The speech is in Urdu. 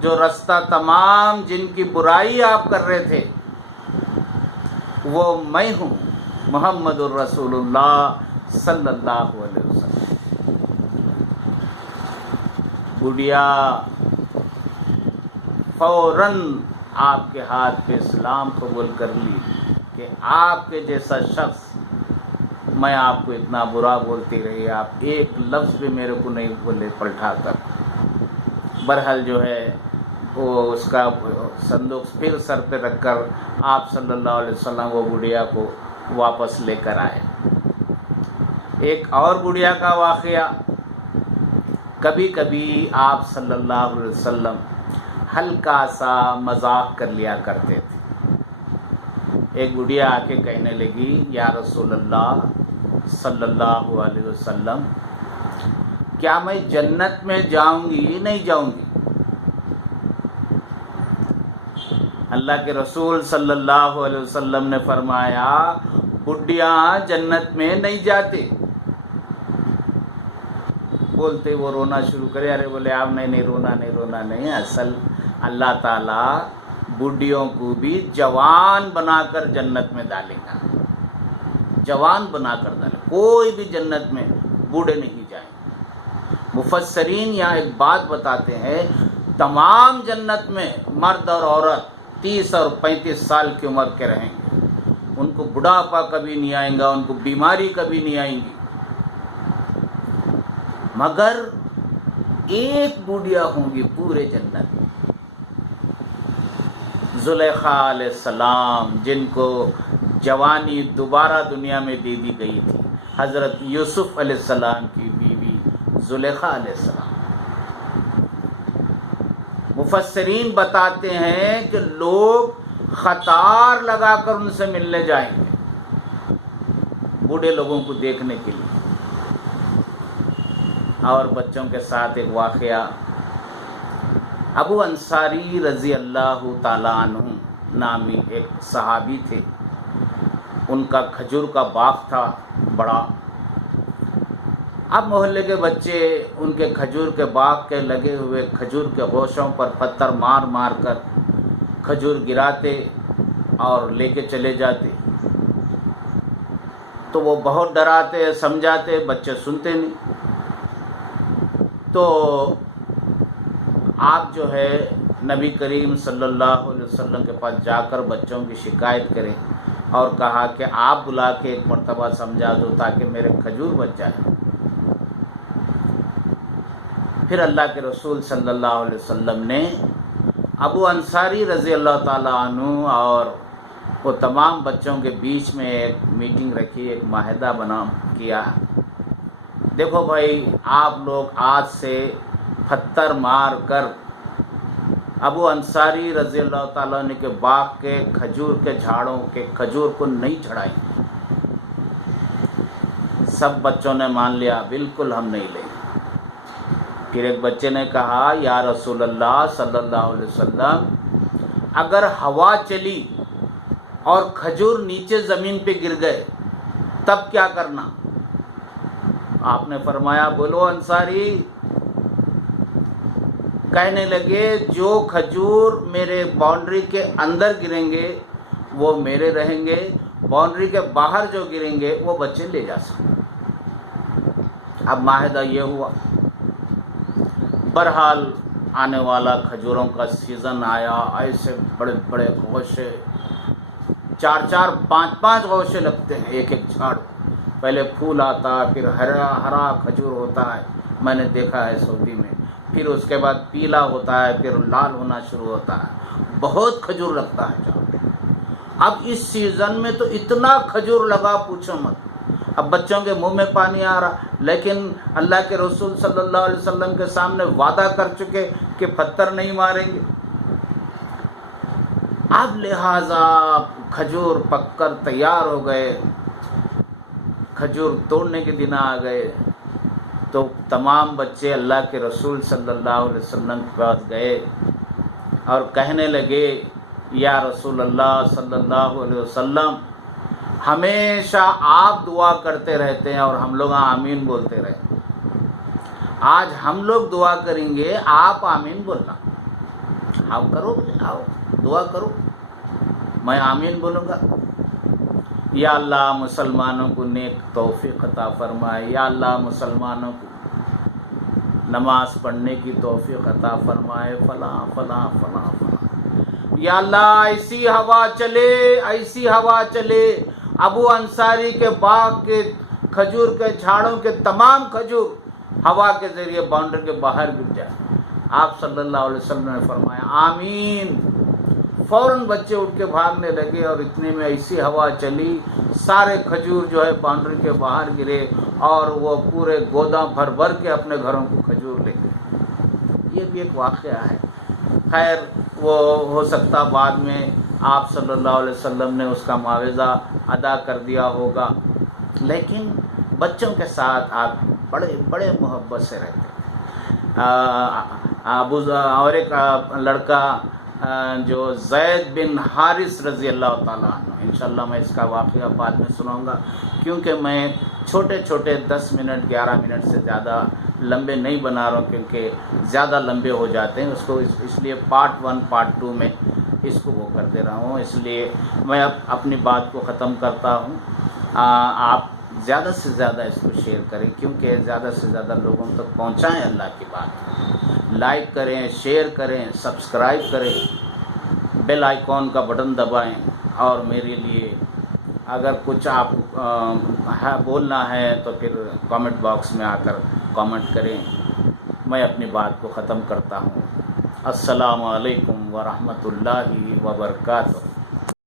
جو رستہ تمام جن کی برائی آپ کر رہے تھے وہ میں ہوں، محمد الرسول اللہ صلی اللہ علیہ وسلم۔ بڑھیا فوراً آپ کے ہاتھ پہ اسلام قبول کر لی کہ آپ کے جیسا شخص، میں آپ کو اتنا برا بولتی رہی، آپ ایک لفظ بھی میرے کو نہیں بولے پلٹا کر۔ برحال جو ہے وہ اس کا صندوق پھر سر پہ رکھ کر آپ صلی اللہ علیہ وسلم وہ بڑھیا کو واپس لے کر آئے۔ ایک اور بڑھیا کا واقعہ، کبھی کبھی آپ صلی اللہ علیہ وسلم ہلکا سا مذاق کر لیا کرتے تھے۔ ایک بڑھیا آ کے کہنے لگی، یا رسول اللہ صلی اللہ علیہ وسلم، کیا میں جنت میں جاؤں گی؟ نہیں جاؤں گی۔ اللہ کے رسول صلی اللہ علیہ وسلم نے فرمایا، بڈھیاں جنت میں نہیں جاتے۔ بولتے وہ رونا شروع کرے، ارے بولے آپ نہیں رونا نہیں، اصل اللہ تعالیٰ بڈھیوں کو بھی جوان بنا کر جنت میں ڈالے گا، جوان بنا کر ڈالے، کوئی بھی جنت میں بوڑھے نہیں جائیں۔ مفسرین یہاں ایک بات بتاتے ہیں، تمام جنت میں مرد اور عورت 30 اور 35 سال کی عمر کے رہیں گے، ان کو بڑھاپا کبھی نہیں آئے گا، ان کو بیماری کبھی نہیں آئیں گی، مگر ایک بوڑھیا ہوں گی پورے جنت میں، زلیخا علیہ السلام، جن کو جوانی دوبارہ دنیا میں دے دی گئی تھی، حضرت یوسف علیہ السلام کی بیوی زلیخا علیہ السلام۔ مفسرین بتاتے ہیں کہ لوگ قطار لگا کر ان سے ملنے جائیں گے، بوڑھے لوگوں کو دیکھنے کے لیے۔ اور بچوں کے ساتھ ایک واقعہ، ابو انصاری رضی اللہ تعالیٰ عنہ نامی ایک صحابی تھے، ان کا کھجور کا باغ تھا بڑا۔ اب محلے کے بچے ان کے کھجور کے باغ کے لگے ہوئے کھجور کے گوشوں پر پتھر مار مار کر کھجور گراتے اور لے کے چلے جاتے، تو وہ بہت ڈراتے سمجھاتے، بچے سنتے نہیں۔ تو آپ جو ہے نبی کریم صلی اللہ علیہ وسلم کے پاس جا کر بچوں کی شکایت کریں اور کہا کہ آپ بلا کے ایک مرتبہ سمجھا دو تاکہ میرے کھجور بچ جائے۔ پھر اللہ کے رسول صلی اللہ علیہ وسلم نے ابو انصاری رضی اللہ تعالیٰ عنہ اور وہ تمام بچوں کے بیچ میں ایک میٹنگ رکھی، ایک معاہدہ کیا، دیکھو بھائی آپ لوگ آج سے پتھر مار کر ابو انصاری رضی اللہ تعالیٰ عنہ کے باغ کے کھجور کے جھاڑوں کے کھجور کو نہیں چڑھائیں۔ سب بچوں نے مان لیا، بالکل ہم نہیں لیں۔ پھر ایک بچے نے کہا، یا رسول اللہ صلی اللہ علیہ وسلم، اگر ہوا چلی اور کھجور نیچے زمین پہ گر گئے تب کیا کرنا؟ آپ نے فرمایا، بولو انصاری۔ کہنے لگے، جو کھجور میرے باؤنڈری کے اندر گریں گے وہ میرے رہیں گے، باؤنڈری کے باہر جو گریں گے وہ بچے لے جا سکتے۔ اب معاہدہ یہ ہوا۔ برحال آنے والا کھجوروں کا سیزن آیا، ایسے بڑے بڑے گوشے، 4 5 گوشے لگتے ہیں ایک ایک جھاڑ، پہلے پھول آتا پھر ہرا کھجور ہوتا ہے، میں نے دیکھا ہے سعودی میں، پھر اس کے بعد پیلا ہوتا ہے، پھر لال ہونا شروع ہوتا ہے، بہت کھجور لگتا ہے جہاں۔ اب اس سیزن میں تو اتنا کھجور لگا پوچھو مت، اب بچوں کے منہ میں پانی آ رہا، لیکن اللہ کے رسول صلی اللہ علیہ وسلم کے سامنے وعدہ کر چکے کہ پتھر نہیں ماریں گے۔ اب لہذا کھجور پک کر تیار ہو گئے، کھجور توڑنے کے دن آ گئے، تو تمام بچے اللہ کے رسول صلی اللہ علیہ وسلم کے پاس گئے اور کہنے لگے، یا رسول اللہ صلی اللہ علیہ وسلم، ہمیشہ آپ دعا کرتے رہتے ہیں اور ہم لوگ آمین بولتے رہتے ہیں، آج ہم لوگ دعا کریں گے، آپ آمین بولنا۔ آپ کرو، آؤ دعا کرو، میں آمین بولوں گا۔ یا اللہ مسلمانوں کو نیک توفیق عطا فرمائے، یا اللہ مسلمانوں کو نماز پڑھنے کی توفیق عطا فرمائے، فلاں فلاں فلاں فلاں۔ یا اللہ ایسی ہوا چلے، ایسی ہوا چلے، ابو انصاری کے باغ کے کھجور کے جھاڑوں کے تمام کھجور ہوا کے ذریعے باؤنڈری کے باہر گر جائے۔ آپ صلی اللہ علیہ وسلم نے فرمایا آمین۔ فوراً بچے اٹھ کے بھاگنے لگے اور اتنے میں ایسی ہوا چلی، سارے کھجور جو ہے باؤنڈری کے باہر گرے اور وہ پورے گودام بھر بھر کے اپنے گھروں کو کھجور لے گئے۔ یہ بھی ایک واقعہ ہے۔ خیر وہ ہو سکتا بعد میں آپ صلی اللہ علیہ وسلم نے اس کا معاوضہ ادا کر دیا ہوگا، لیکن بچوں کے ساتھ آپ بڑے بڑے محبت سے رہتے اور ایک لڑکا جو زید بن حارث رضی اللہ تعالیٰ عنہ، انشاءاللہ میں اس کا واقعہ بعد میں سناؤں گا، کیونکہ میں چھوٹے چھوٹے 10 منٹ 11 منٹ سے زیادہ لمبے نہیں بنا رہا ہوں، کیونکہ زیادہ لمبے ہو جاتے ہیں اس لیے پارٹ 1 پارٹ 2 میں اس کو وہ کر دے رہا ہوں۔ اس لیے میں اب اپنی بات کو ختم کرتا ہوں۔ آپ زیادہ سے زیادہ اس کو شیئر کریں، کیونکہ زیادہ سے زیادہ لوگوں تک پہنچائیں اللہ کی بات۔ لائک کریں، شیئر کریں، سبسکرائب کریں، بیل آئیکن کا بٹن دبائیں، اور میرے لیے اگر کچھ آپ بولنا ہے تو پھر کامنٹ باکس میں آ کر کامنٹ کریں۔ میں اپنی بات کو ختم کرتا ہوں۔ السلام علیکم ورحمۃ اللہ وبرکاتہ۔